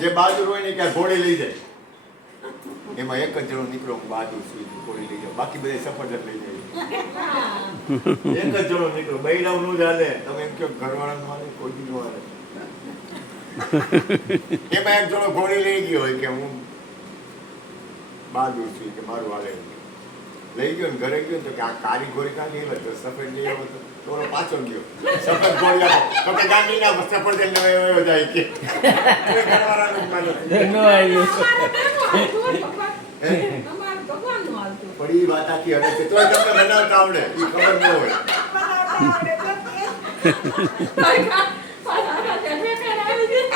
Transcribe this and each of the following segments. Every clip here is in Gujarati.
જે બહાદુર હોય ને ક્યાં ઘોડી લઈ જાય. એમાં એક જ જણો નીકળો બહાદુર છું ઘોડી લઈ જાઓ, બાકી બધા સફરજન લઈ જાય. એક જ જણો નીકળો, બૈરાવ નું જ હાલે. તમે એમ કહો ઘરવાળા નું હાલે, કોઈ નું હાલે. એમાં એક જણો ઘોડી લઈ ગયો હોય કે હું બહાદુર છું કે મારું હાલે લઈ ગયો ને ઘરે ગયો તો કે આ કાળી ઘોડી કાઢી આવે તો સફેદ લઈ આવો તો પાછો ગયો સફેદ ઘોડી આપો તો કે ગાંધી ના સફરજન લેવા જાય કે ઘરવાળાનું જ માનો પડી વાત આખી હવે છે તોય તમને બનાવતા આવડે એ ખબર ન હોય.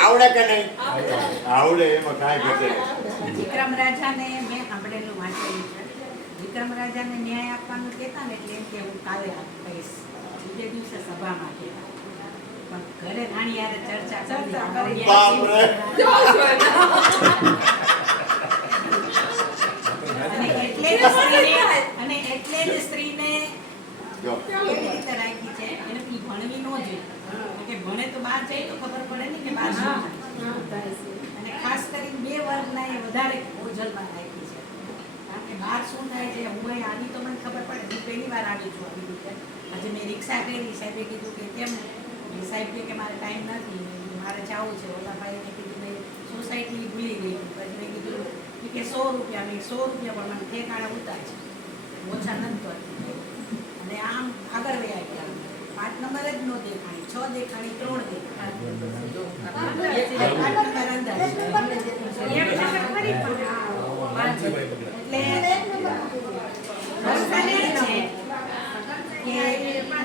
આવડે કે નહીં? આવડે, એમાં કાંઈ ઘટે નહીં. વિક્રમ રાજાને મેં સાંભળેલું વાંચેલું છે. વિક્રમ રાજાને ન્યાય આપવાનું કહેતા ને એટલે એમ કે હું કાલે આપીશ, બીજે દિવસે સભામાં કહેતા. પણ ઘરે રાણી યારે ચર્ચા કરી. બાપરે. અને એટલે જ સ્ત્રીને કેવી રીતે રાખી છે એને ભણવી ન જોઈએ કે ભણે તો બહાર જાય તો ખબર પડે ને કે બહાર શું થાય. અને ખાસ કરીને 2 વર્ગના એ વધારે ઓજલમાં રાખી છે કારણ કે બહાર શું થાય છે. હું અહીં આવી તો મને ખબર પડે, હું પહેલી વાર આવી છું આવી રીતે. આજે મેં રિક્ષા કરી, સાહેબે કીધું કે કેમ, સાહેબ કે મારે ટાઈમ નથી, મારે જવું છે. ઓલા ભાઈને કીધું મેં સોસાયટી ભૂલી ગઈ. પછી મેં કીધું કે 100 રૂપિયા, મેં 100 રૂપિયા પણ મને ઠેકાણે ઉતાર છે, ઓછા નથી કરતી. અને આમ આગળ વયા ગયા. 5 નંબર જ નો દેખાણી, 6 દેખાણી, 3 દેખાણી.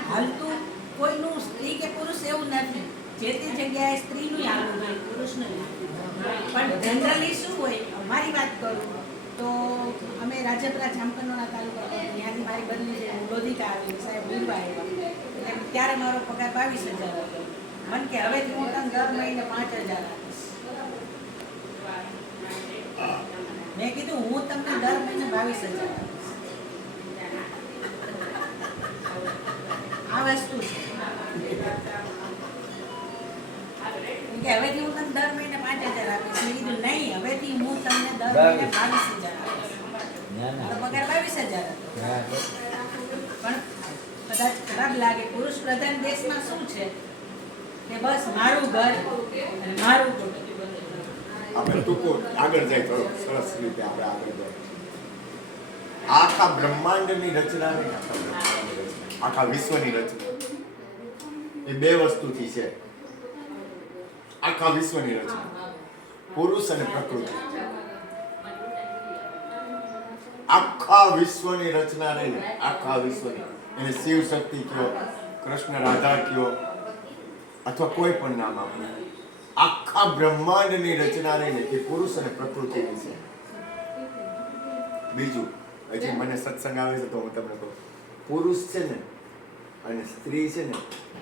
હાલતું કોઈનું સ્ત્રી કે પુરુષ એવું નથી. જે તે જગ્યાએ સ્ત્રીનું હાલવું જોઈએ, પુરુષનું પણ જનરલી શું હોય, અમારી વાત કરું તો અમે રાજપરા જામકંડોળા તાલુકા ત્યાંથી મારી બદલી છે લોધિકા આવી, સાહેબ ઉર્વા આવ્યા એટલે ત્યારે મારો પગાર 22,000 હતો. મને કે હવેથી હું તને દર મહિને 5,000 આપીશ. મેં કીધું હું તમને દર મહિને 22,000 આપીશ. આ વસ્તુ છે કે હવેથી હું તમને દર મહિને 5,000 આપીશ. મેં કીધું નહીં, હવેથી હું તમને દર મહિને 22,000 આપીશ. મારો પગાર 22,000 હતો. પણ કદાચ ખરાબ લાગે, પુરુષ પ્રધાન દેશમાં શું છે કે બસ મારું ઘર અને મારું કુટુંબ. આપણે ટૂંકો આગળ જાય તો સરસ રીતે આપણે આગળ જાય. આખા બ્રહ્માંડની રચના નહીં, આખા વિશ્વની રચના એ 2 વસ્તુથી છે. આખા વિશ્વની રચના પુરુષ અને પ્રકૃતિ. આખા વિશ્વની રચના રહીને આખા વિશ્વની, એને શિવ શક્તિ કયો, કૃષ્ણ રાધા કયો, અથવા કોઈ પણ નામ આપો, આખા બ્રહ્માંડની રચના રહીને એ પુરુષ અને પ્રકૃતિની છે. બીજું હજી મને સત્સંગ આવે છે તો હું તમને કહું, પુરુષ છે ને અને સ્ત્રી છે ને,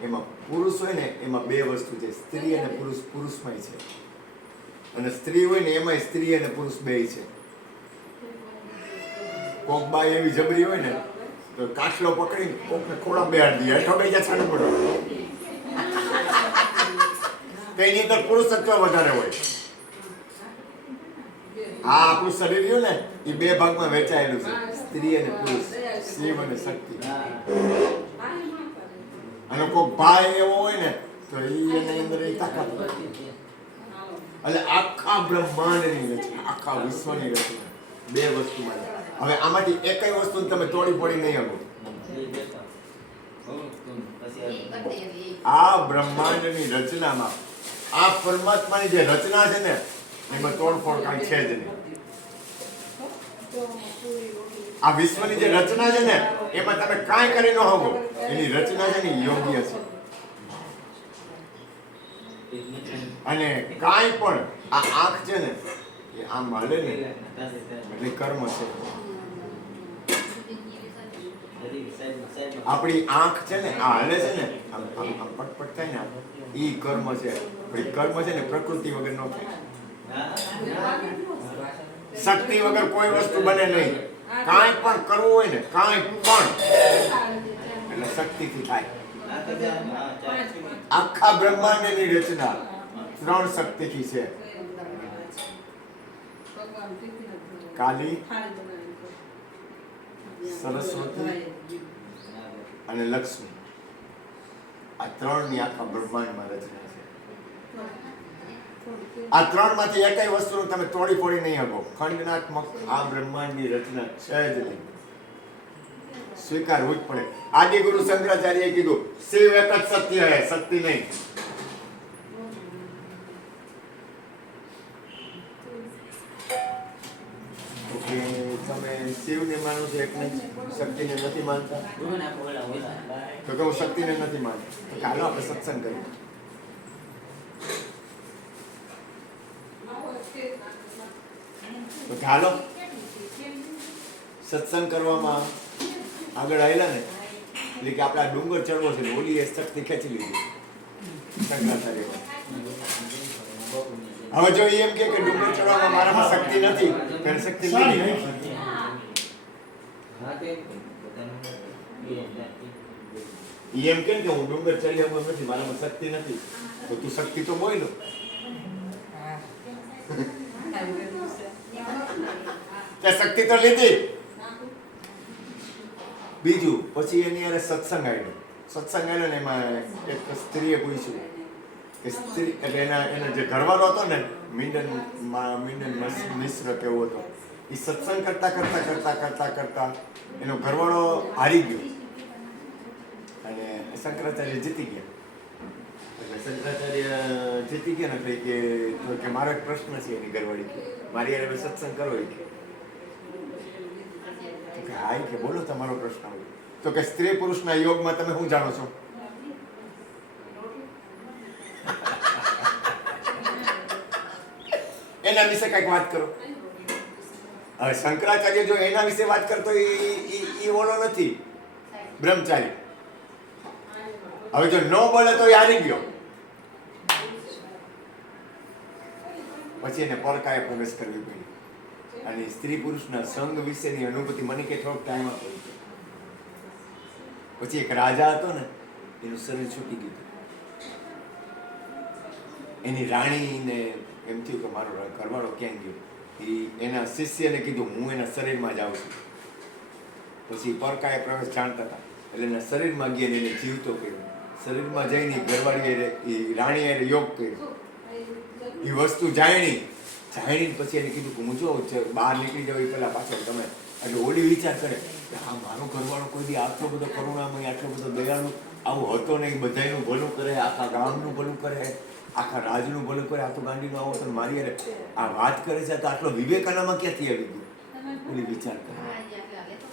એમાં પુરુષ હોય ને એમાં 2 વસ્તુ છે, સ્ત્રી અને પુરુષ. પુરુષમાં છે અને સ્ત્રી હોય ને એમાં સ્ત્રી અને પુરુષ 2 છે. કોક બાઈ એવી જબરી હોય ને તો કાચલો પકડીને કોકને ખોળા બેહાડી દે, હેઠો બેજા છાડે પડો. તેની અંદર પુરુષત્વ વધારે હોય. આ આપણું શરીર રહ્યું ને એ 2 ભાગમાં વહેંચાયેલું છે, સ્ત્રી અને પુરુષ, શિવ અને શક્તિ. અને કોઈ ભાઈ એવો હોય ને તો એની અંદર એ તાકાત હોય. એટલે આખા બ્રહ્માંડની રચના, આખા વિશ્વની રચના 2 વસ્તુમાં. હવે આમાંથી એકય વસ્તુ તમે તોડી પડી નહીં આવો. આ બ્રહ્માંડની રચનામાં આ પરમાત્માની જે રચના છે ને એમાં તોડફોડ કાંઈ છે જ નહીં. આ વિશ્વની જે રચના છે ને એમાં તમે કાંઈ કરી ન શકો. એની રચના છે ને યોગ્ય છે. અને કાંઈ પણ આ આંખ છે ને એ આમ હલે ને એટલે કર્મ છે. આપણી આંખ છે ને આ હલે છે ને આમ પટપટ થાય ને ઈ કર્મ છે. આપણી કર્મ છે ને પ્રકૃતિ વગર ન થાય. શક્તિ વગર કોઈ વસ્તુ બને નહીં. કાંઈ પણ કરવું હોય ને કાંઈ પણ એટલે શક્તિથી થાય. આખા બ્રહ્માંડની રચના 3 શક્તિથી છે. કાલી, સરસ્વતી અને લક્ષ્મી, આ ત્રણની આખા બ્રહ્માંડમાં રચના છે. આ ત્રણમાંથી એકેય વસ્તુનું તમે તોડી ફોડી નહીં શકો. ખંડનાત્મક આ બ્રહ્માંડની રચના છે જ નહીં. સ્વીકારવું જ પડે. આદિ ગુરુ શંકરાચાર્યએ કીધું શિવ એક જ સત્ય હે, શક્તિ નહીં. તમે શિવને માનો છો એક નહીં, શક્તિને નથી માનતા? તો કે હું શક્તિને નથી માનતો. તો ચાલો આપણે સત્સંગ કરીએ. તો ચાલો સત્સંગ કરવામાં આગળ આવેલા ને, એટલે કે આપણે આ ડુંગર ચડવો છે, ઓલી એ શક્તિ ખેંચી લીધી શંકરાચાર્ય. હવે જો એમ કે ડુંગર ચડવામાં મારામાં શક્તિ નથી, પણ શક્તિ લીધી. એમ કેમ કે હું ડુંગર ચડી શકું નથી, મારામાં શક્તિ નથી, તો તું શક્તિ તો બોલો. શક્તિ તો લીધી. બીજું પછી એની યારે સત્સંગ આવ્યો. સત્સંગ આવ્યો ને એમાં એક સ્ત્રીએ પૂછ્યું કે સ્ત્રી એટલે એના જે ઘરવાળો હતો ને, મિંડન મિશ્ર કેવો હતો, એ સત્સંગ કરતા એનો ઘરવાળો હારી ગયો અને શંકરાચાર્ય જીતી ગયા. એટલે શંકરાચાર્ય જીતી ગયા ને એટલે કે મારો એક પ્રશ્ન છે એની ઘરવાળી, મારી યારે સત્સંગ કરો કે હા કે બોલો તમારો પ્રશ્ન. તો કે સ્ત્રી પુરુષના યોગમાં તમે શું જાણો છો? એના વિશે કઈક વાત કરો. હવે શંકરાચાર્ય જો એના વિશે વાત કરતો એ ઓલો નથી, બ્રહ્મચારી. હવે જો ન બોલે તો એ હારી ગયો. પછી એને પડકાએ પ્રવેશ કરવી પડી અને સ્ત્રી પુરુષના સંગ વિશેની અનુભૂતિ મને કે થોડોક ટાઈમ આપો. પછી એક રાજા હતો ને, એનું શરીર છૂટી ગયું. એની રાણીને એમ થયું કે મારો ઘરવાળો ક્યાં ગયો. એના શિષ્યને કીધું હું એના શરીરમાં જાઉં છું. પછી પરકાએ પ્રવેશ જાણતા હતા એટલે એના શરીરમાં ગયા ને એને જીવતો કર્યો. શરીરમાં જઈને ઘરવાળીએ રાણીએ યોગ કર્યો. એ વસ્તુ જાણી પછી એને કીધું કે હું જો બહાર નીકળી જાવ એ પહેલા પાછળ તમે. એટલે ઓલી વિચાર કરે કે હા મારો ઘરવાળો કોઈ દી આટલો બધો કરુણામય, આટલો બધો દયાળુ, આવું હતો નહીં, બધાનું ભલું કરે, આખા ગામનું ભલું કરે, આખા રાજનું ભલું કરે, આખું ગાંધીનું આવો તો મારી આ વાત કરે છે તો આટલો વિવેકાનામાં ક્યાંથી આવી ગયો? ઓલી વિચાર કરે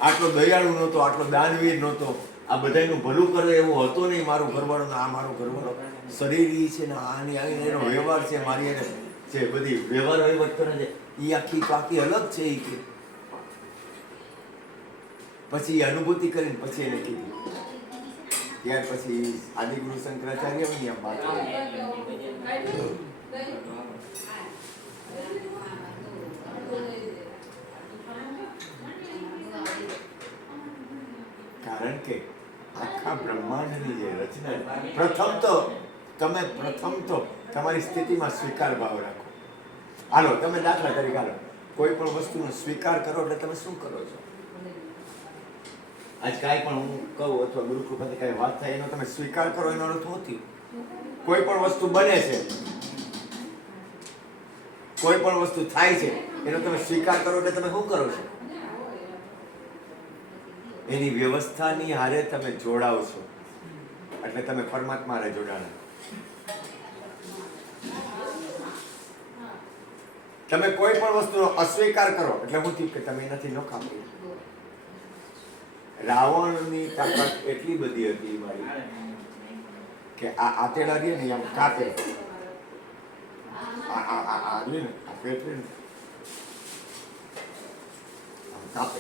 આટલો દયાળુ નહોતો, આટલો દાનવીર નહોતો, આ બધાનું ભલું કરે એવું હતો નહીં મારો ઘરવાળો. આ મારો ઘરવાળો શરીર છે ને આની આવીને એનો વ્યવહાર છે, મારી એને જે બધી વ્યવહાર વહીવટ કરે છે એ આખી અલગ છે. એ કે પછી અનુભૂતિ કરીને પછી એને કીધું. ત્યાર પછી આદિગુરુ શંકરાચાર્ય ની આમ વાત કારણ કે આખા બ્રહ્માંડની જે રચના પ્રથમ તો તમારી સ્થિતિમાં સ્વીકાર ભાવ રાખો. હાલો તમે દાખલા તરીકે હાલો કોઈ પણ વસ્તુનો સ્વીકાર કરો એટલે તમે શું કરો છો? આજ કાંઈ પણ હું કહું અથવા ગુરુ કૃપાથી કાંઈ વાત થાય એનો તમે સ્વીકાર કરો એનો અર્થ નથી. કોઈ પણ વસ્તુ બને છે, કોઈ પણ વસ્તુ થાય છે એનો તમે સ્વીકાર કરો એટલે તમે શું કરો છો? એની વ્યવસ્થાની હારે તમે જોડાવ છો એટલે તમે પરમાત્મા હારે જોડાણા. તમે કોઈ પણ વસ્તુનો અસ્વીકાર કરો એટલે હું થયું કે તમે એનાથી નોખા પડ્યા. રાવણની તાકાત એટલી બધી હતી મારી કે આ આતેડા રહે ને આમ કાપે, આ પેટ ને કાપે,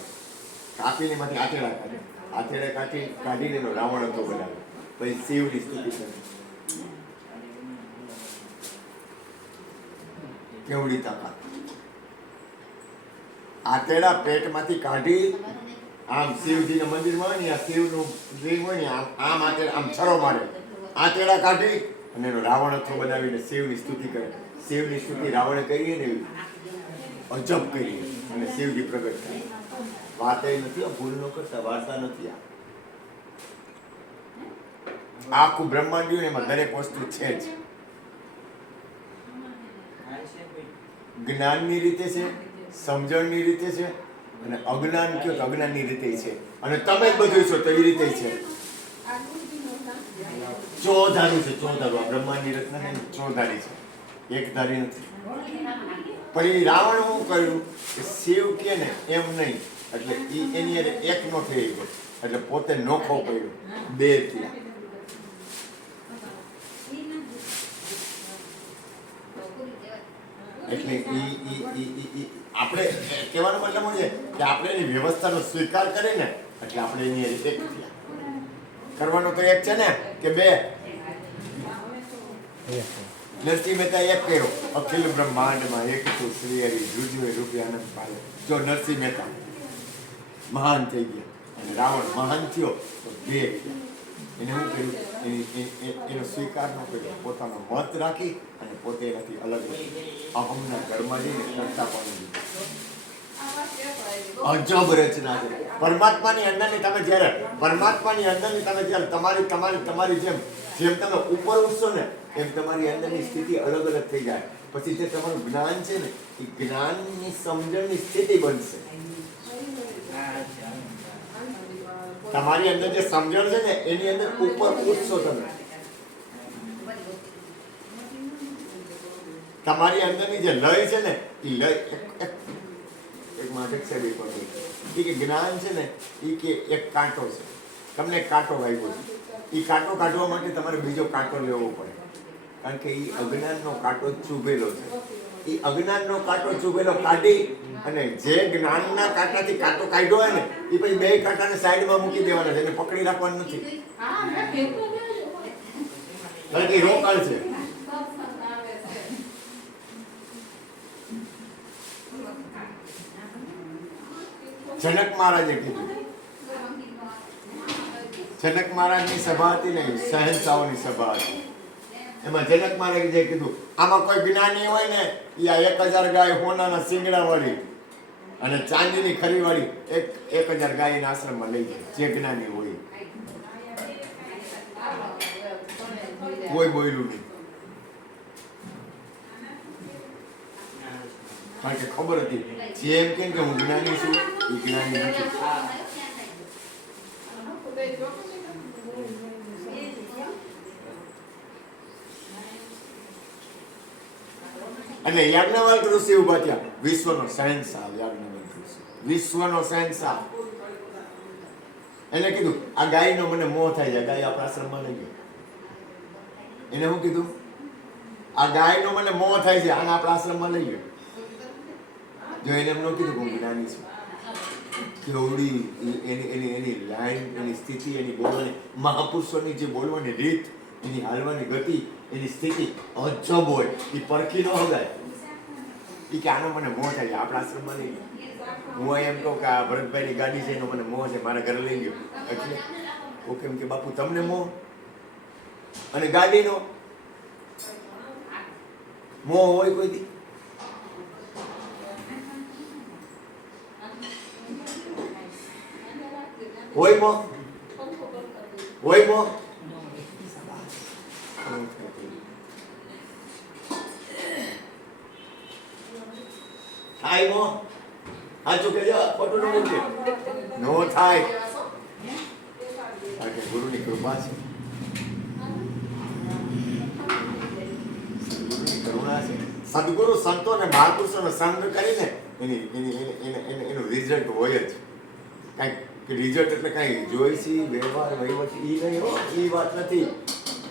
કાપીને માંથી આતેડા કાઢે, આતેડા કાઢીને એનો રાવણ હતો બનાવે. પછી શિવની સ્તુતિ કરે, કેવડી તાકાત. આતેડા પેટમાંથી કાઢી આમ શિવજીના મંદિરમાં હોય ને આ શિવનું લિંગ હોય ને આમ આમ છરો મારે, આતેડા કાઢી અને એનો રાવણ અથો બનાવીને શિવની સ્તુતિ કરે. શિવની સ્તુતિ રાવણે કરી ને અજબ કરી અને શિવજી પ્રગટ થાય. વાત એ નથી, ભૂલ ન કરતા, વાર્તા નથી આ. આખું બ્રહ્માંડ ને એમાં દરેક વસ્તુ છે જ. જ્ઞાનની રીતે છે, સમજણની રીતે છે, અને અજ્ઞાન કયો તો અજ્ઞાનની રીતે છે. અને તમે જ બધું છો તો એ રીતે છે. ચોધારું છે, ચોધારું. આ બ્રહ્માંડની રચના છે ને ચોધારી છે, એક ધારી નથી. પણ એ રાવણ શું કર્યું કે શિવ કે ને એમ નહીં, એટલે એની હારે એક નો થઈ ગયો, એટલે પોતે નોખો પડ્યો, બે થયા. એટલે આપણે કહેવાનો મતલબ શું છે કે આપણે એની વ્યવસ્થાનો સ્વીકાર કરીને એટલે આપણે એની હારે એક થયા. કરવાનો તો એક છે ને કે બે? નરસિંહ મહેતા એક કર્યો, અખિલ બ્રહ્માંડમાં એક તું શ્રી હરિ જુજવે રૂપે આનંદ પાડે. જો નરસિંહ મહેતા મહાન થઈ ગયા અને રાવણ મહાન થયો તો બે થયા. એને શું કર્યું? એનો સ્વીકાર ન કર્યો, પોતાનો મત રાખી અને પોતે એનાથી અલગ અહમના ઘરમાં જઈને કરતા પણ અજબ રચના છે પરમાત્માની અંદરની. તમે જ્યારે પરમાત્માની અંદરની તમે જ્યારે તમારી જેમ તમે ઉપર ઉઠશો ને એમ તમારી અંદરની સ્થિતિ અલગ અલગ થઈ જાય. પછી જે તમારું જ્ઞાન છે ને એ જ્ઞાનની સમજણની સ્થિતિ બનશે. તમારી અંદર જે સમજણ છે ને એની અંદર ઉપર ઉઠશો તમે. તમારી અંદરની જે લય છે ને એ લય એક માધક સાહેબ એ પણ કે જ્ઞાન છે ને એ કે એક કાંટો છે. તમને કાંટો વાગ્યો છે, એ કાંટો કાઢવા માટે તમારે બીજો કાંટો લેવો પડે, કારણ કે એ અજ્ઞાનનો કાંટો ચૂભેલો છે. એ અજ્ઞાનનો કાંટો ચૂભેલો કાઢી અને જે જ્ઞાનના કાંટાથી કાંટો કાઢ્યો હોય ને એ પછી બે કાંટાને સાઈડમાં મૂકી દેવાના છે, એને પકડી રાખવાનું નથી, કારણ કે રોકાણ છે. જનક મહારાજે કીધું, જનક મહારાજની સભા હતી ને શહેનશાહોની સભા હતી. એમાં જનક મહારાજે કીધું આમાં કોઈ જ્ઞાની હોય ને એ 1000 ગાય હોનાના શિંગડા વાળી અને ચાંદીની ખરી વાળી 1000 ગાયના આશ્રમમાં લઈ જાય, જે જ્ઞાની હોય. કોઈ બોલ્યું નહીં, કારણ કે ખબર હતી જેમ કેમ કે હું જ્ઞાની છું એ જ્ઞાની નથી. અને યાજ્ઞવલ્ક ઋષિ ઉભા થયા, વિશ્વનો શહેનશાહ યાજ્ઞવલ્ક ઋષિ, વિશ્વનો શહેનશાહ. એને કીધું આ ગાયનો મને મોહ થાય છે, ગાય આપણા આશ્રમમાં લઈ ગયો. એને શું કીધું? આ ગાયનો મને મોહ થાય છે, આને આપણા આશ્રમમાં લઈ ગયો. જો એને એમ ન કીધું હું જ્ઞાની છું, કેવડી એની લાઈન, એની સ્થિતિ, એની બોલવાની, મહાપુરુષોની જે બોલવાની રીત, એની હાલવાની ગતિ, એની સ્થિતિ અજબ હોય. એ પરખી ન હગાય. એ કે આનો મને મોહ થાય, આપણા આશ્રમમાં લઈ ગયો. હું એમ કહું કે આ ભરતભાઈની ગાડી છે એનો મને મોહ છે, મારા ઘરે લઈ ગયો. એટલે ઓકે એમ કે બાપુ તમને મોહ અને ગાડીનો મોહ હોય કોઈ દી? હોય મોહ? હોય મોહ? થાય મોહ? સાચું કહેજો, ખોટું ન બોલજો. નો થાય, કારણ કે ગુરુની કૃપા છે, સદગુરુની કરુણા છે. સદગુરુ સંતો અને મહાપુરુષોનો સંગ કરીને એનું રિઝલ્ટ હોય જ. કાંઈક રિઝલ્ટ એટલે કાંઈ જોઈશી વ્યવહાર વહીવટ એ નહીં હોય, એ વાત નથી,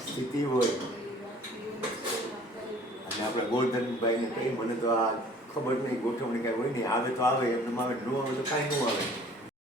સ્થિતિ હોય. અને આપણે ગોરધનભાઈને કહી મને તો આ ખબર નહીં, ગોઠવણી કાંઈ હોય નહીં, આવે તો આવે, એમને આવે ન આવે તો કાંઈ ન આવે.